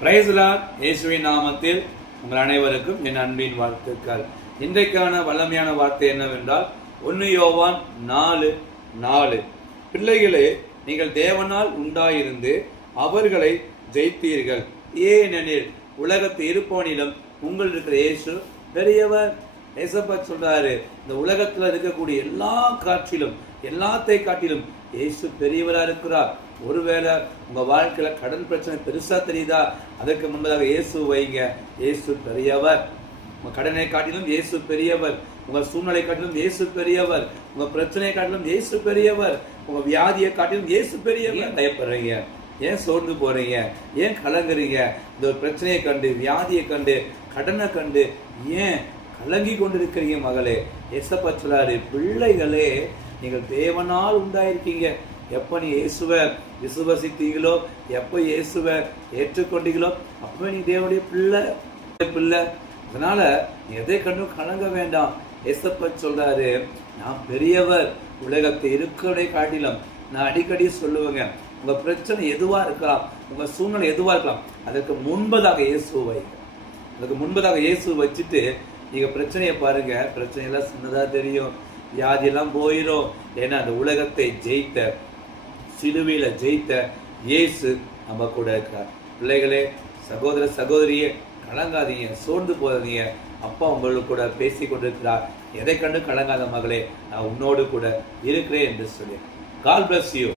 Praise the Lord. இயேசுவின் நாமத்தில் உங்கள் அனைவருக்கும் என் அன்பின் வாழ்த்துக்கள். இன்றைக்கான வல்லமையான வார்த்தை என்னவென்றால் 1 யோவான் 4:4. பிள்ளைகளே, நீங்கள் தேவனால் உண்டாயிருந்து அவர்களை ஜெயித்தீர்கள், ஏனெனில் உலகத்தில் இருப்பவனிலும் உங்கள் இருக்கிற இயேசு பெரியவர். ஏசப்பா சொல்றாரு, இந்த உலகத்துல இருக்கக்கூடிய எல்லா எல்லாத்தை காட்டிலும் இயேசு பெரியவரா இருக்கிறார். ஒருவேளை உங்க வாழ்க்கையில கடன் பிரச்சனை பெருசா தெரியுதா, அதற்கு முன்பதாக இயேசு வைங்க. இயேசு பெரியவர். உங்க கடனை காட்டிலும் இயேசு பெரியவர். உங்க சூழ்நிலை காட்டிலும் இயேசு பெரியவர். உங்க பிரச்சனையை காட்டிலும் இயேசு பெரியவர். உங்க வியாதியை காட்டிலும் இயேசு பெரியவர். பயப்படுறீங்க? ஏன் சோர்ந்து போறீங்க? ஏன் கலங்குறீங்க? இந்த ஒரு பிரச்சனையை கண்டு, வியாதியை கண்டு, கடனை கண்டு ஏன் கலங்கி கொண்டிருக்கிறீங்க? மகளே, ஏசப்பா சொல்றாரு, பிள்ளைகளே, நீங்கள் தேவனால் உண்டாயிருக்கீங்க. எப்ப நீ இயேசுவை விசுவசித்தீங்களோ, எப்ப இயேசுவை ஏற்றுக்கொண்டீங்களோ, அப்ப நீ தேவனுடைய பிள்ளை. அதனால நீ எதை கண்டும் கலங்க வேண்டாம். ஏசப்பா சொல்றாரு, நான் பெரியவர். உலகத்தை இருக்கிறதை காட்டிலும் நான் அடிக்கடி சொல்லுவேங்க, உங்க பிரச்சனை எதுவா இருக்கலாம், உங்க சூழ்நிலை எதுவா இருக்கலாம், அதற்கு முன்பதாக இயேசுவை வச்சுட்டு நீங்க பிரச்சனையை பாருங்க. பிரச்சனை எல்லாம் சின்னதா தெரியும், வியாதி எல்லாம் போயிடும். ஏன்னா அந்த உலகத்தை ஜெயித்த, சிலுவையில ஜெயித்த இயேசு நம்ம கூட இருக்கார். பிள்ளைகளே, சகோதர சகோதரியே, கலங்காதீங்க, சோர்ந்து போகாதீங்க. அப்பா உங்களுக்கு கூட பேசி கொண்டிருக்கிறார். எதை கண்டு கலங்காத மகளே, நான் உன்னோடு கூட இருக்கிறேன் என்று சொல்லி. God bless you.